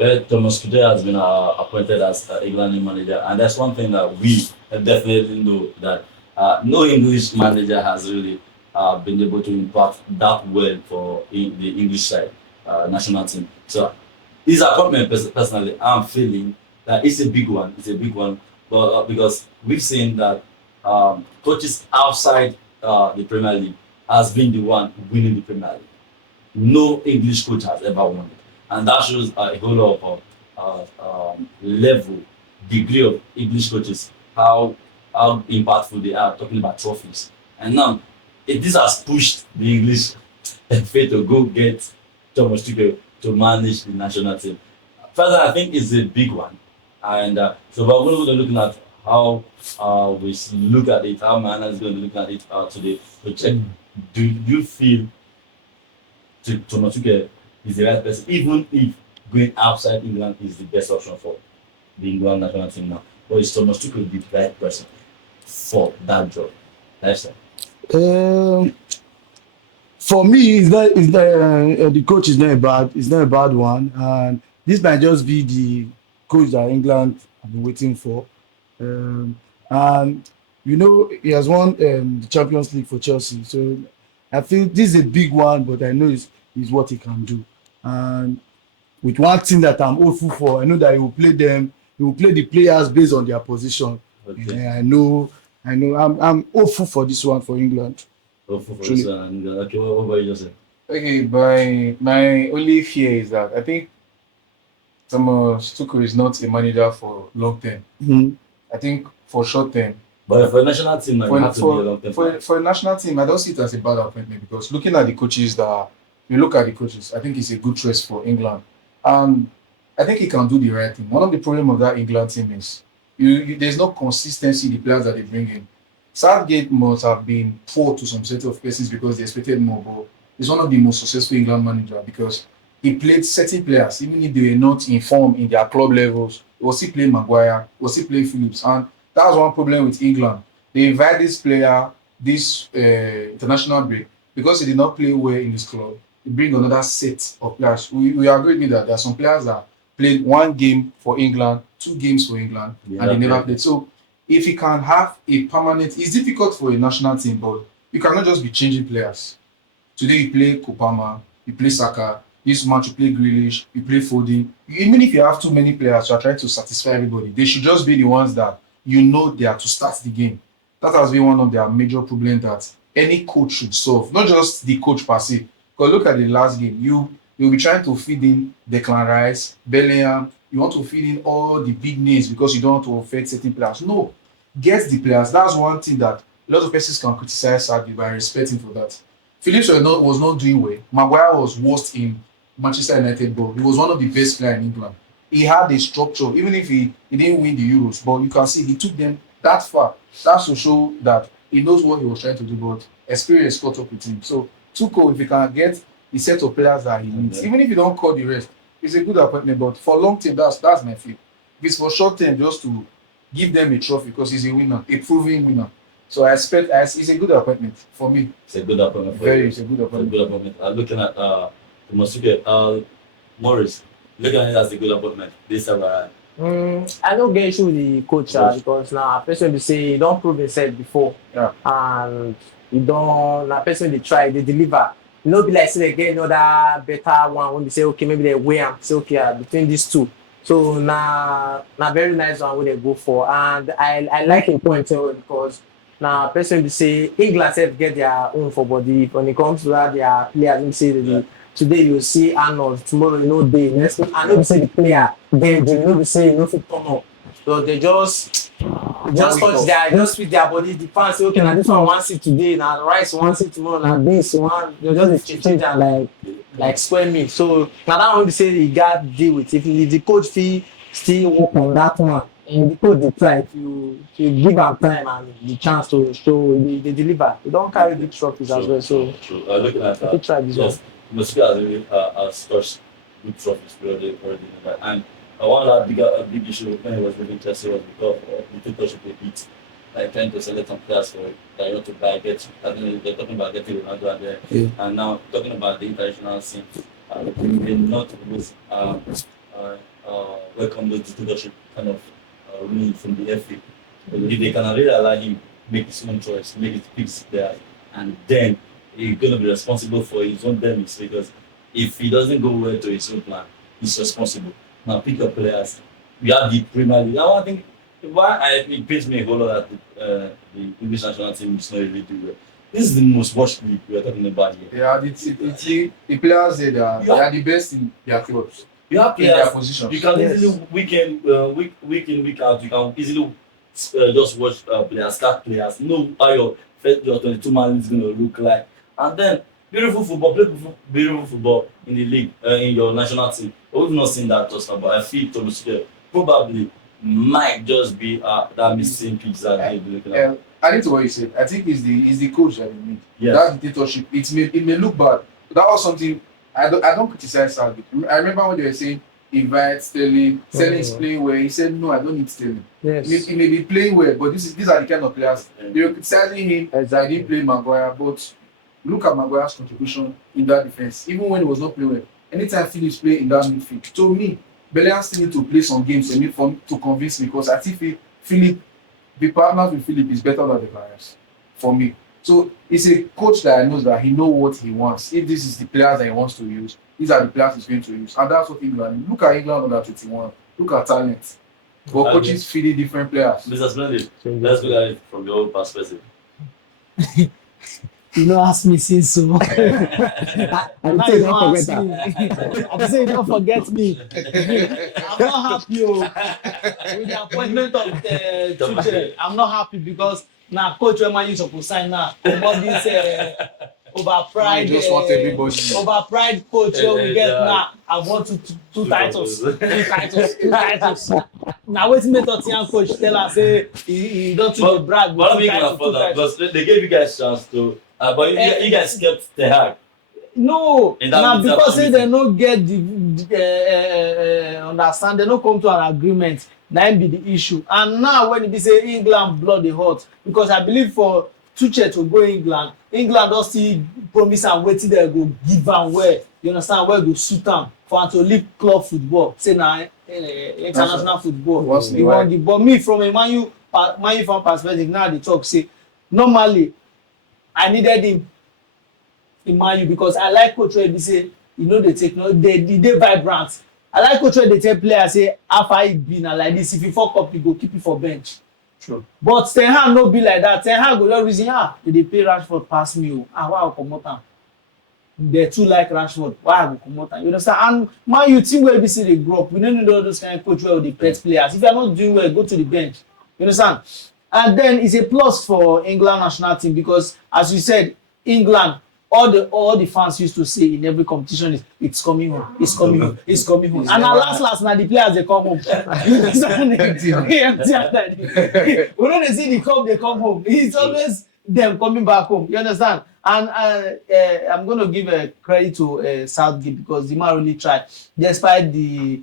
Well, Thomas Tuchel has been appointed as England manager, and that's one thing that we definitely know that no English manager has really been able to impact that well for the English side national team. So his appointment, personally, I'm feeling that it's a big one. It's a big one, but because we've seen that coaches outside the Premier League has been the one winning the Premier League. No English coach has ever won it. And that shows a whole lot of level, degree of English coaches, how impactful they are talking about trophies. And now, this has pushed the English FA to go get Thomas Tuchel to manage the national team. Further, I think it's a big one. And so we're going to be looking at how look at it, how man is going to look at it today to check. Do you feel Thomas Tuchel is the right person, even if going outside England is the best option for the England national team now? Or is Thomas Tuchel the right person for that job? Lifestyle. Um, for me, the coach is not a bad one, and this might just be the coach that England have been waiting for. And he has won the Champions League for Chelsea, so I feel this is a big one, but I know is what he can do. And with one thing that I'm hopeful for, I know that he will play them. He will play the players based on their position. Okay. Yeah, I know. I'm hopeful for this one for England. Hopeful for Truly. this one. And, okay, what about you, Joseph? Okay, my only fear is that I think Thomas Tuchel is not a manager for long term. Mhm. I think for short term. But for a national team, like, you For, have to be a for, long term. for a national team, I don't see it as a bad appointment because looking at the coaches you look at the coaches, I think it's a good choice for England. And I think he can do the right thing. One of the problems of that England team is there's no consistency in the players that they bring in. Southgate must have been poor to some set of persons because they expected more, but he's one of the most successful England manager because he played certain players, even if they were not informed in their club levels. He was still playing Maguire, he was still playing Phillips, and that was one problem with England. They invite this player this international break because he did not play well in his club. They bring another set of players. We agree with me that there are some players that played one game for England, 2 games for England, Yeah, and they never okay. played. So if he can have a permanent, it's difficult for a national team, but you cannot just be changing players. Today you play Kopama, you play Saka. This match you play Grealish, you play Foden. Even if you have too many players, you are trying to satisfy everybody. They should just be the ones that they are to start the game. That has been one of their major problems that any coach should solve, not just the coach per se. Because look at the last game, you'll be trying to feed in Declan Rice, Bellingham. You want to feed in all the big names because you don't want to affect certain players. No, get the players. That's one thing that a lot of persons can criticize Saudi by respecting for that. Phillips was not doing well. Maguire was worst in Manchester United, but he was one of the best players in England. He had a structure, even if he didn't win the Euros, but you can see he took them that far. That's to show that he knows what he was trying to do, but experience caught up with him. So Tuchel, if he can get the set of players that he needs, even if you don't call the rest, it's a good appointment. But for long term, that's my feel. If it's for short term, just to give them a trophy because he's a winner, a proven winner. So I expect it's a good appointment for me. It's a good appointment for Very, you. it's a good It's a appointment. good appointment. Looking at Thomas Tuchel, Morris, looking at it as a good appointment. This time around. I don't get issue with the coach because now person be say he don't prove himself before, Yeah. and he don't na person they try they deliver. You know, be like say they get another better one when they say okay maybe they weigh am say okay between these two. So na very nice one when they go for, and I like him point because now person be say England sef get their own for body when it comes to that their players. Him say Yeah. today you see Arnold, tomorrow you know dey, next week I know be say the player then you know be say you no fit turn up. So they just touch their just with their body. The fans say okay now this one wan see today, now rice wan see tomorrow, now this one they just dey change am like square meal. So now that one be say you gat deal with if the coach fit still work on that one. And the coach dey try if you give am time and the chance to show they deliver. They don carry big trophies as well. So True. Looking at I fit try this one. yes, Mosquito has really scratched good trophies already. And one of the big issue when he was leaving Chelsea was because the two coaches they beat, like trying to select some players for that you want to buy, get. I think they're talking about getting Ronaldo and there, and now talking about the international scene. They not lose welcome the dictatorship kind of ruling from the FA. But if they can really allow him make his own choice, make his picks there, and then he's going to be responsible for his own damage because if he doesn't go well to his own plan, he's responsible. Now pick your players. We have the Premier League. Now I think it pains me a whole lot that the English national team is not really doing well. This is the most watched league we are talking about here. Yeah, the players there, they are the best in their clubs, You have in their players. positions. You can Yes. easily week in week out. You can easily just watch players, start players. Know how your 22 man is going to look like, and then beautiful football, play beautiful football in the league in your national team. But we've not seen that just now. But I feel Thomas Tuchel probably might just be that missing piece that they'll be looking at. Adding to what you said, I think it's the coach that they need. Yes. That dictatorship, it may look bad. But that was something I don't criticize Southgate. I remember when they were saying invite Sterling is playing well. He said no, I don't need Sterling. Yes. He may be playing well, but these are the kind of players they were criticizing him that he didn't play Maguire. But look at Maguire's contribution in that defense, even when he was not playing well. Anytime Phillips play in that midfield, to me, Bellingham still need to play some games to convince me because I think Philip, the partners with Philip is better than the players for me. So it's a coach that knows that he knows what he wants. If this is the players that he wants to use, these are the players he's going to use. And that's what England. Look at England under 21. Look at talent. But coaches feeding different players. Mr. Splendid, let's look at it from your own perspective. You know, ask me since so. I Now say you don't don't forget ask that. me. I say don't forget me. I'm not happy with the appointment of Tuchel. I'm not happy because now coach when man you supposed sign now. About this overpride, You just want everybody. overpride coach where we get now. I want two titles, two titles. Now wait till Tottenham coach tell us say he don't too dey brag But with I'm making for that because they gave you guys chance to. But you guys kept the hack. No, In that na meeting, because say meeting. they no get the understand, they no come to an agreement. Na im be the issue. And now when e be say England blood dey hot, because I believe for Tuchel to go England don still promise am wetin dem go give am well. You understand, well go suit am for am to leave club football. Say na international football. Once in a He while. wan give. But me from a Man U fan perspective, now I dey talk say normally I needed him in Man U because I like coach wey be say e no dey take no dey vibrant. I like coach wey dey tell players say how far e be na like this, if you fuck up you go keep you for bench. True. But Ten Hag no be like that. Ten Hag go just reason they dey pay Rashford pass me o, why I go comot am? They too like Rashford, why I go comot am? You understand? And Man U team wey be say dey grow up, we no need all those kind of coach wey dey pet players. If you are not doing well, go to the bench. You understand? And then it's a plus for England national team because as you said, England, all the fans used to say in every competition is it's coming home, it's coming home, it's coming home. And now last na the players dey come home. You understand? Empty after the- we no dey see the cup dey come home. It's always them coming back home. You understand? And I'm going to give credit to Southgate because the man really tried, despite the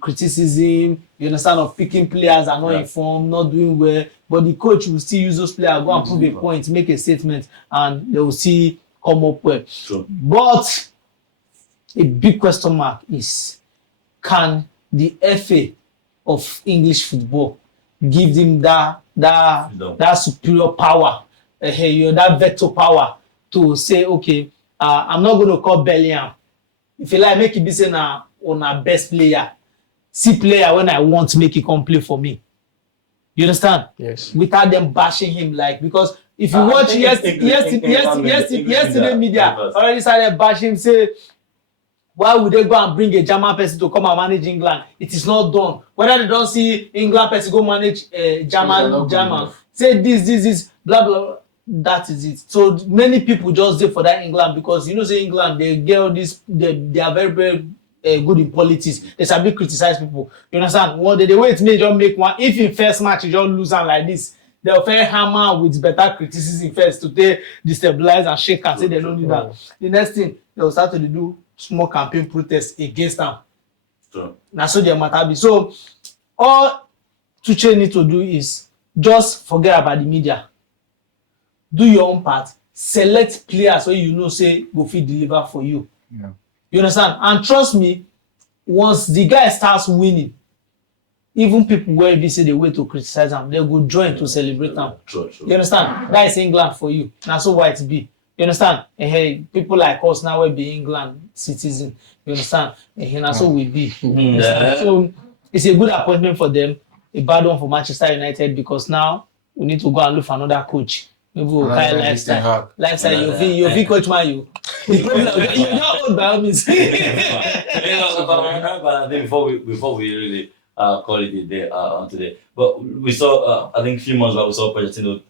criticism, you understand, of picking players are not informed, not doing well. But the coach will still use those players, go and prove a point, make a statement, and they will see come up well. Sure. But a big question mark is, can the FA of English football give them that superior power, that veto power to say, okay, I'm not going to call Bellingham. If you like, make it be say na on our best player, see player when I want to make it come play for me. You understand? Yes. Without them bashing him, like, because if you I watch think yesterday media already started bashing him, say why would they go and bring a German person to come and manage England? It is not done. Whether they don't see England person go manage German, say this, blah blah. That is it. So many people just dey for that England because you know say England they get all this, they are very very good in politics. They sabi criticize people. You understand? One day they wait me just make one. If in first match you just lose am like this, they'll first hammer with better criticism first to take destabilize and shake and say they don't need that. The next thing they'll start to do small campaign protest against them. Sure. Na so their matter be. So all Tuchel need to do is just forget about the media. Do your own part. Select players wey you know say go fit deliver for you. Yeah. You understand? And trust me, once the guy starts winning, even people wey be say dey wait to criticize am, they go join to celebrate am. True. You understand? That is England for you. Na so why it be. You understand? People like us now wey be England citizen. You understand? Na so we be. You understand? So it's a good appointment for them, a bad one for Manchester United because now we need to go and look for another coach. Maybe we'll carry lifestyle. Lifestyle, you fit coach Man U. The problem, you're not old by all means. But I think before we really call it a day on today, but we saw I think a few months back we saw Pochettino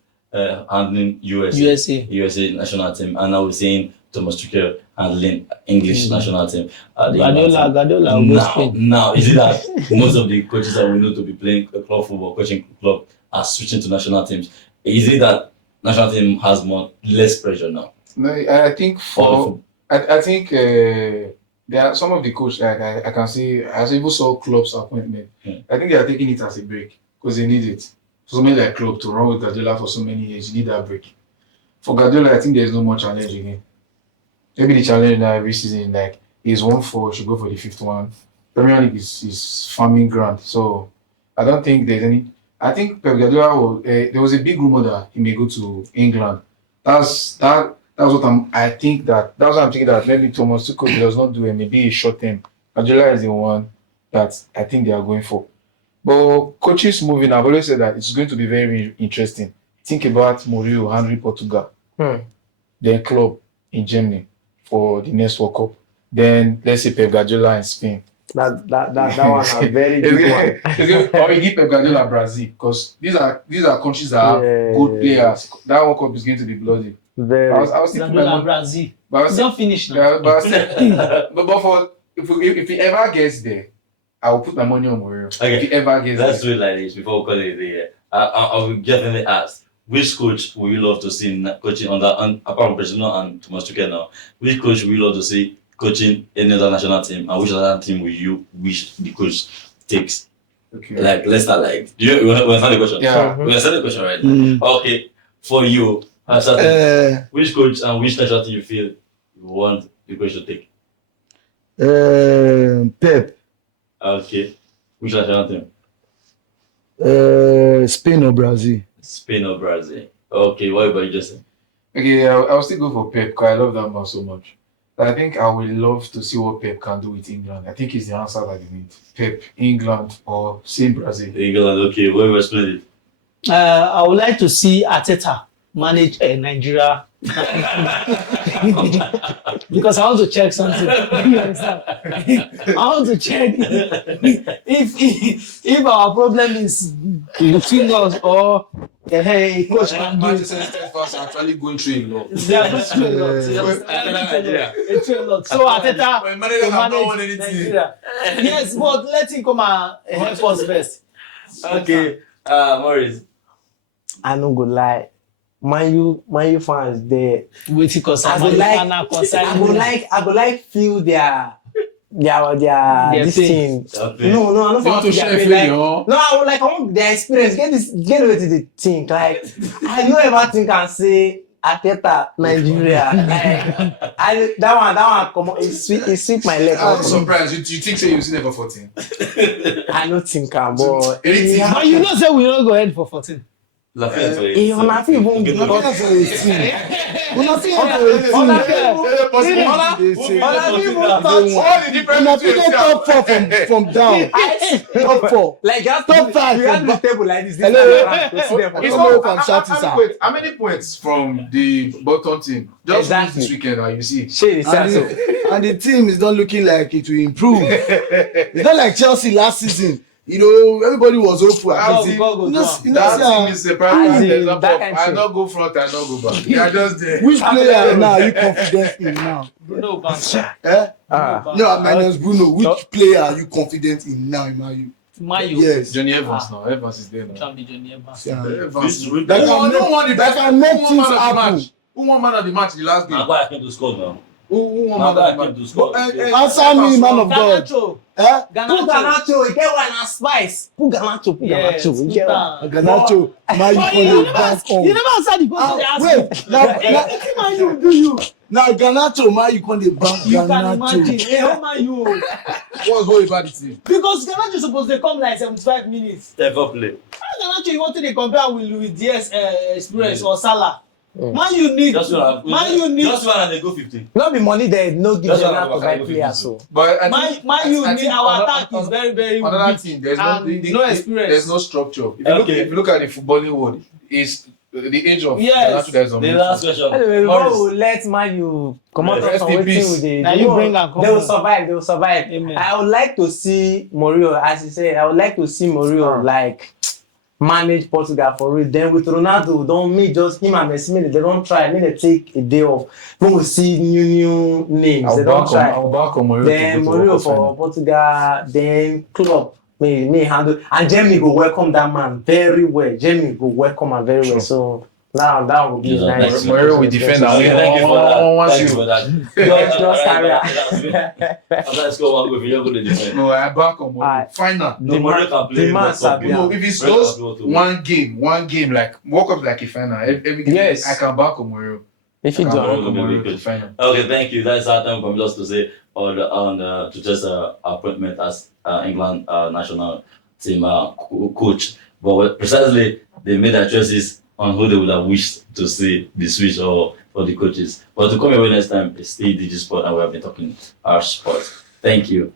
handling USA national team, and now we're seeing Thomas Tuchel handling English national team. Guardiola now is it that most of the coaches that we know to be playing club football, coaching club, are switching to national teams? Is it that national team has less pressure now? No, I think there are some of the coaches I can see as even saw club's appointment. I think they are taking it as a break because they need it. For somebody like Klopp to run with Guardiola for so many years, you need that break. For Guardiola, I think there is no more challenge again. Maybe the challenge now every season, like he's 1-4, should go for the 5th one. Premier League is farming ground, so I don't think there's any. I think Pep Guardiola there was a big rumor that he may go to England. That's what I think that's what I'm thinking, that maybe Thomas Tuchel does not do it, maybe a short term. Guardiola is the one that I think they are going for. But coaches moving, I've always said that it's going to be very interesting. Think about Mourinho handling Portugal, then Klopp in Germany for the next World Cup. Then let's say Pep Guardiola in Spain. That one a very good one. Or you give Pep Guardiola Brazil, because these are countries that have good players. That World Cup is going to be bloody. Very. I was thinking about Brazil. But It's not finished now. but for if he ever gets there, I will put my money on Mourinho. Okay. If he ever gets Let's there. do it like this before we call it a day. I will definitely ask, which coach would you love to see coaching apart from Pochettino and Thomas Tuchel now? Which coach would you love to see coaching any other national team, and which other team will you wish the coach takes? Okay. Like, let's start like. Do you understand the question? Yeah. We understand the question, right? Okay. For you, which coach and which national team you feel you want the coach to take? Pep. Okay. Which national team? Spain or Brazil. Spain or Brazil? Okay. What about you, Justin? Okay, I'll still go for Pep because I love that man so much. But I think I would love to see what Pep can do with England. I think it's the answer that you need. Pep, England, or same Brazil. England. Okay. What about Splendid? I would like to see Arteta manage Nigeria because I want to check something. You understand? I want to check if our problem is between us or coach can do. Manchester United fans are actually going through a lot. They are going through a lot. It's a lot. So Arteta My manager to have not won manage anything. Nigeria. Yes, but let him come and help us first. Okay. Morris. I no go lie. Man U fans there. Wetin concern I go like feel their this pain. thing. No, I don't You want to feel share their pain. feeling, No, I want their experience. Get away to the think. Like I don't ever think and say Arteta Nigeria. Like that one come on. It sweep my leg. I'm surprised. You think you see never 14? I don't think I'm, but Anything. But you know say we don't go ahead for 14. Lafayette for he on a feel won't Okay, give no, us. Una fit enter 18. All the different Una fit get top 4 from down. Top 4. Like just Top 5 we have from the back. table like this. Hello. It's Hello not, from shouting, sir. how many points from the bottom team? Just Exactly. this weekend, you see. Shade is And so. and the team is not looking like it will improve. It's not like Chelsea last season. You know, everybody was hopeful. Ah, You see, know, you know, That team see, is a prime example that of kind of I thing. not go front, I not go back. They are just there. which player now are you confident in now? Bruno Banter. Eh? Ah. No, minus Bruno. Which player are you confident in now, Emmanuel? Man U. Yes. Johnny Evans now. Evans is there now. Can be Johnny Evans. Yeah. Evans. Which- That Who won the that best? can make Who won things man of the happen. match? Who won man of the match the last game? Maguire came to score now. Who Now won that man I of came to the score. match? Answer me, man of God. Garnacho. Eh? Put Garnacho. Garnacho, you get one and spice. Put Garnacho, put Yes, Garnacho, you get one. put Garnacho, man, you But call you it back never, you on. never answer the question they asked you. Wait, now, Anything man you do you. now Garnacho, man, you call it back You can imagine. Garnacho. Hey, how man you? What's whole about the team? Because Garnacho supposed to come like 75 minutes. Step up play. How Garnacho you want to compare with DS Express Yeah. or Salah? Man you need. Just when they go 15. Not be money there, no give That's them what out to I'm buy about to players. do. So But I Man, think, man you I need think our attack is very another weak. team. There's no And no experience. There's no structure. Okay. If you look at the footballing world, is the age of Yes. Garnacho that is on The last question. anyway, Morris. before we let Man U come out Rest from in waiting peace. with the Now you bring am come they will on. survive, they will survive. Amen. I would like to see Mourinho, as you say, I would like to see Mourinho like manage Portugal for real. Then with Ronaldo, don't make just him and Messi, they don't try, make they take a day off. When we see new names, they don't try. I'll back on Mourinho. Then Mourinho for Portugal, then Klopp may handle, and Germany go welcome that man very well. Germany go welcome him very well. Sure. So now that will be Yeah, nice. thanks. Mourinho will defend and Okay, win. thank you for that. Once Thank you you- for that. Just carry on. After I score one goal, you're going to defend. No, I back on Mourinho. Alright. Final. No, Mourinho can play. the man World Cup, sabi You know, am. if it's World those Cup, World Cup. one game, like World Cup like a final. Every game, Yes. I can back on Mourinho. If I you can don't, back on Mourinho will be Mourinho to good. the final. Okay, thank you. That's our time from just to say on to just appointment as England national team coach. But precisely they made their choices on who they would have wished to see the switch or for the coaches. But to come away next time, it's still DG Sport and we have been talking our sports. Thank you.